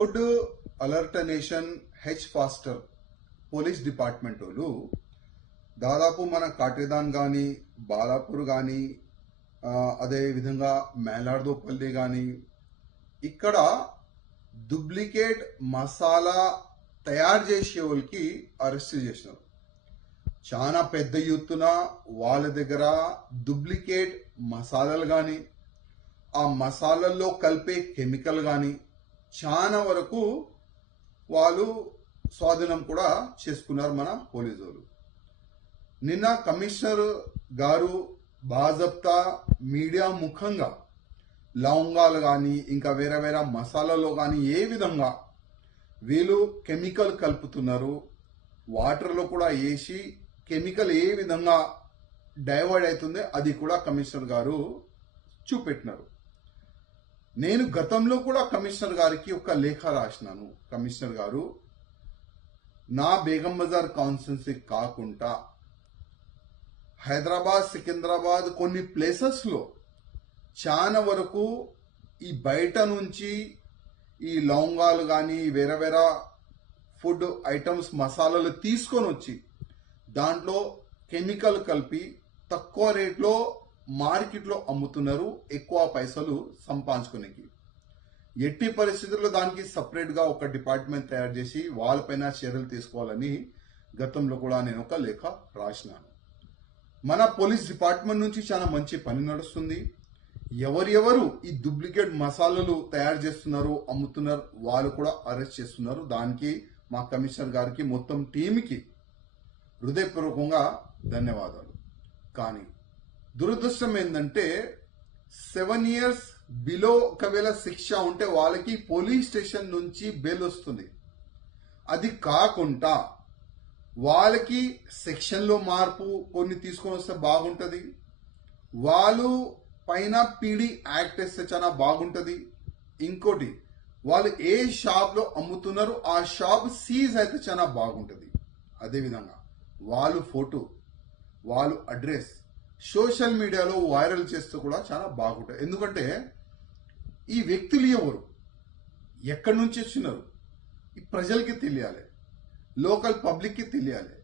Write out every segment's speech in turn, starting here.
Food adulteration హెచ్ ఫాస్టర్ police department వాళ్ళు దాదాపు మన కాటేదాన్ కానీ బాలాపూర్ కానీ అదే విధంగా మేలార్దోపల్లి కానీ ఇక్కడ డూప్లికేట్ మసాలా తయారు చేసే వాళ్ళకి అరెస్ట్ చేసినారు. చాలా పెద్ద ఎత్తున వాళ్ళ దగ్గర డూప్లికేట్ మసాలాలు కానీ ఆ మసాలాల్లో కలిపే కెమికల్ కానీ చాలా వరకు వాళ్ళు స్వాధీనం కూడా చేసుకున్నారు మన పోలీసు వాళ్ళు. నిన్న కమిషనర్ గారు బాజప్తా మీడియా ముఖంగా లవంగాలు కానీ ఇంకా వేరే వేరే మసాలాలో కానీ ఏ విధంగా వీళ్ళు కెమికల్ కలుపుతున్నారు, వాటర్లో కూడా వేసి కెమికల్ ఏ విధంగా డైవర్ట్ అవుతుంది అది కూడా కమిషనర్ గారు చూపెట్టినారు. నేను గతంలో కూడా కమిషనర్ గారికి ఒక లేఖ రాసినాను. కమిషనర్ గారు, నా బేగం బజార్ కాన్స్టిట్యున్సీ కాకుండా హైదరాబాద్, సికింద్రాబాద్ కొన్ని ప్లేసెస్ లో చాలా వరకు ఈ బయట నుంచి ఈ లవంగాలు కానీ వేరే వేరే ఫుడ్ ఐటమ్స్ మసాలాలు తీసుకొని వచ్చి దాంట్లో కెమికల్ కలిపి తక్కువ రేట్లో మార్కెట్లో అమ్ముతున్నారు, ఎక్కువ పైసలు సంపాదించుకునేకి. ఎట్టి పరిస్థితుల్లో దానికి సపరేట్ గా ఒక డిపార్ట్మెంట్ తయారు చేసి వాళ్ళపైన చర్యలు తీసుకోవాలని గతంలో కూడా నేను ఒక లేఖ రాసినాను. మన పోలీస్ డిపార్ట్మెంట్ నుంచి చాలా మంచి పని నడుస్తుంది. ఎవరెవరు ఈ డూప్లికేట్ మసాలాలు తయారు చేస్తున్నారు, అమ్ముతున్నారు వాళ్ళు కూడా అరెస్ట్ చేస్తున్నారు. దానికి మా కమిషనర్ గారికి మొత్తం టీంకి హృదయపూర్వకంగా ధన్యవాదాలు. కానీ దురదృష్టం ఏంటంటే 7 years బిలో ఒకవేళ శిక్ష ఉంటే వాళ్ళకి పోలీస్ స్టేషన్ నుంచి బెయిల్ వస్తుంది. అది కాకుండా వాళ్ళకి సెక్షన్లో మార్పు కొన్ని తీసుకొని వస్తే బాగుంటుంది. వాళ్ళు పైన పీడీ యాక్ట్ వేస్తే చాలా బాగుంటుంది. ఇంకోటి, వాళ్ళు ఏ షాప్ లో అమ్ముతున్నారు ఆ షాప్ సీజ్ అయితే చాలా బాగుంటుంది. అదేవిధంగా వాళ్ళు ఫోటో, వాళ్ళు అడ్రస్ సోషల్ మీడియాలో వైరల్ చేస్తూ కూడా చాలా బాగుంటుంది. ఎందుకంటే ఈ వ్యక్తులు ఎవరు, ఎక్కడి నుంచి వచ్చినారు, ఈ ప్రజలకి తెలియాలి, లోకల్ పబ్లిక్ కి తెలియాలి.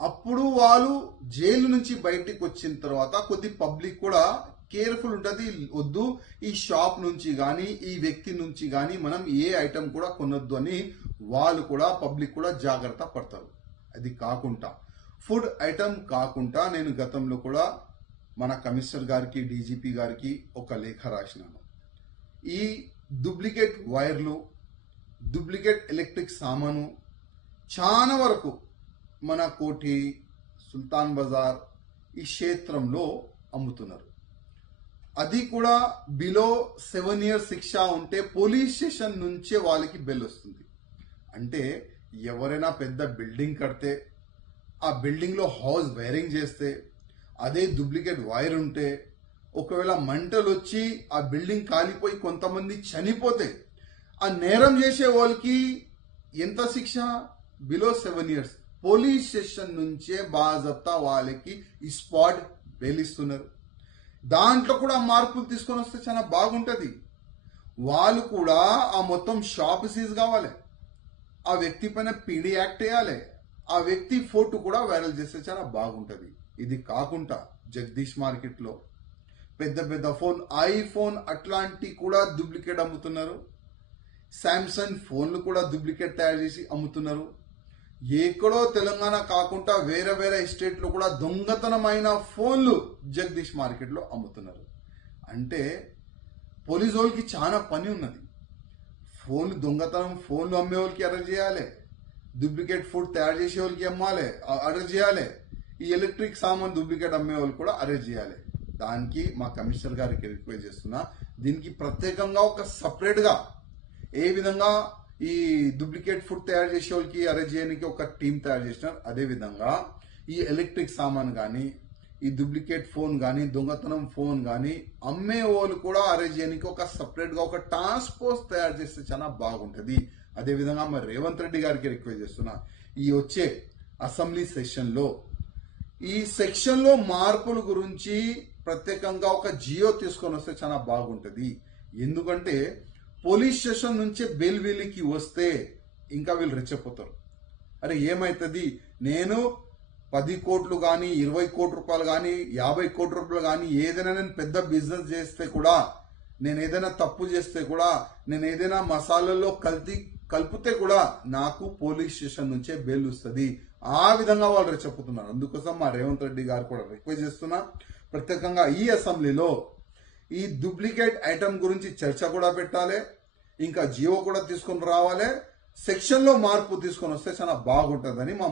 అప్పుడు వాళ్ళు జైలు నుంచి బయటికి వచ్చిన తర్వాత కొద్ది పబ్లిక్ కూడా కేర్ఫుల్ ఉంటుంది. వద్దు, ఈ షాప్ నుంచి కానీ ఈ వ్యక్తి నుంచి కానీ మనం ఏ ఐటమ్ కూడా కొనొద్దు అని వాళ్ళు కూడా పబ్లిక్ కూడా జాగ్రత్త పడతారు. అది కాకుండా ఫుడ్ ఐటమ్ కాకుండా నేను గతంలో కూడా మన కమిషనర్ గారికి, డీజీపీ గారికి ఒక లేఖ రాసినాను. ఈ డూప్లికేట్ వైర్లు, డూప్లికేట్ ఎలక్ట్రిక్ సామాను చాలా వరకు మన కోఠి, సుల్తాన్ బజార్ ఈ క్షేత్రంలో అమ్ముతున్నారు. అది కూడా బిలో 7 years శిక్ష ఉంటే పోలీస్ స్టేషన్ నుంచే వాళ్ళకి బెల్ వస్తుంది. అంటే ఎవరైనా పెద్ద బిల్డింగ్ కడితే ఆ బిల్డింగ్ లో హౌస్ వైరింగ్ చేస్తే అదే డూప్లికేట్ వైర్ ఉంటే ఒకవేళ మంటలు వచ్చి ఆ బిల్డింగ్ కాలిపోయి కొంతమంది చనిపోతే ఆ నేరం చేసే వాళ్ళకి ఎంత శిక్ష? Below 7 years. పోలీస్ స్టేషన్ నుంచే బాజప్తా వాళ్ళకి ఈ స్పాట్ బెయిల్ ఇస్తున్నారు. దాంట్లో కూడా మార్పులు తీసుకొని వస్తే చాలా బాగుంటది. వాళ్ళు కూడా ఆ మొత్తం షాప్ సీజ్ కావాలి, ఆ వ్యక్తి పైన పీడీ యాక్ట్ వేయాలి, ఆ వ్యక్తి ఫోటో కూడా వైరల్ చేస్తే చాలా బాగుంటది. ఇది కాకుండా జగదీష్ మార్కెట్ లో పెద్ద పెద్ద ఫోన్, ఐఫోన్ అట్లాంటి కూడా డూప్లికేట్ అమ్ముతున్నారు. శాంసంగ్ ఫోన్లు కూడా డూప్లికేట్ తయారు చేసి అమ్ముతున్నారు. ఎక్కడో తెలంగాణ కాకుండా వేరే వేరే స్టేట్ లో కూడా దొంగతనమైన ఫోన్లు జగదీష్ మార్కెట్ లో అమ్ముతున్నారు. అంటే పోలీసు వాళ్ళకి చాలా పని ఉన్నది. ఫోన్లు దొంగతనం, ఫోన్లు అమ్మే వాళ్ళకి అరెస్ట్ చేయాలి, డూప్లికేట్ ఫుడ్ తయారు చేసే వాళ్ళకి అమ్మాలి, అరెస్ట్ చేయాలి, ఈ ఎలక్ట్రిక్ సామాన్ డూప్లికేట్ అమ్మే వాళ్ళు కూడా అరెస్ట్ చేయాలి. దానికి మా కమిషనర్ గారికి రిక్వెస్ట్ చేస్తున్నా, దీనికి ప్రత్యేకంగా ఒక సపరేట్ గా ఏ విధంగా ఈ డూప్లికేట్ ఫుడ్ తయారు చేసే వాళ్ళకి అరెస్ట్ చేయడానికి ఒక టీం తయారు చేసినారు, అదే విధంగా ఈ ఎలక్ట్రిక్ సామాన్ కానీ ఈ డూప్లికేట్ ఫోన్ కానీ దొంగతనం ఫోన్ కానీ అమ్మే వాళ్ళు కూడా అరెస్ట్ చేయడానికి ఒక సపరేట్ గా ఒక టాస్క్ ఫోర్స్ తయారు చేస్తే చాలా బాగుంటది. అదేవిధంగా మరి రేవంత్ రెడ్డి గారికి రిక్వెస్ట్ చేస్తున్నా, ఈ వచ్చే అసెంబ్లీ సెషన్ లో ఈ సెక్షన్ లో మార్పుల గురించి ప్రత్యేకంగా ఒక జియో తీసుకొని వస్తే చాలా బాగుంటది. ఎందుకంటే పోలీస్ స్టేషన్ నుంచే బెయిల్ వీళ్ళకి వస్తే ఇంకా వీళ్ళు రెచ్చపోతారు. అరే ఏమైతుంది, నేను 10 కోట్లు కానీ 20 కోట్ల రూపాయలు కానీ 50 కోట్ల రూపాయలు కానీ ఏదైనా నేను పెద్ద బిజినెస్ చేస్తే కూడా, నేను ఏదైనా తప్పు చేస్తే కూడా, నేను ఏదైనా మసాలాల్లో కలిపితే కూడా నాకు పోలీస్ స్టేషన్ నుంచే బెయిల్ వస్తుంది. ఆ విధంగా వాళ్ళు రెచ్చపోతున్నారు. అందుకోసం మా రేవంత్ రెడ్డి గారు కూడా రిక్వెస్ట్ చేస్తున్నా, ప్రత్యేకంగా ఈ అసెంబ్లీలో ఈ డూప్లికేట్ ఐటమ్ గురించి చర్చ కూడా పెట్టాలి, ఇంకా జియో కూడా తీసుకొని రావాలి, సెక్షన్ లో మార్పు తీసుకొని వస్తే చాలా బాగుంటుందని మా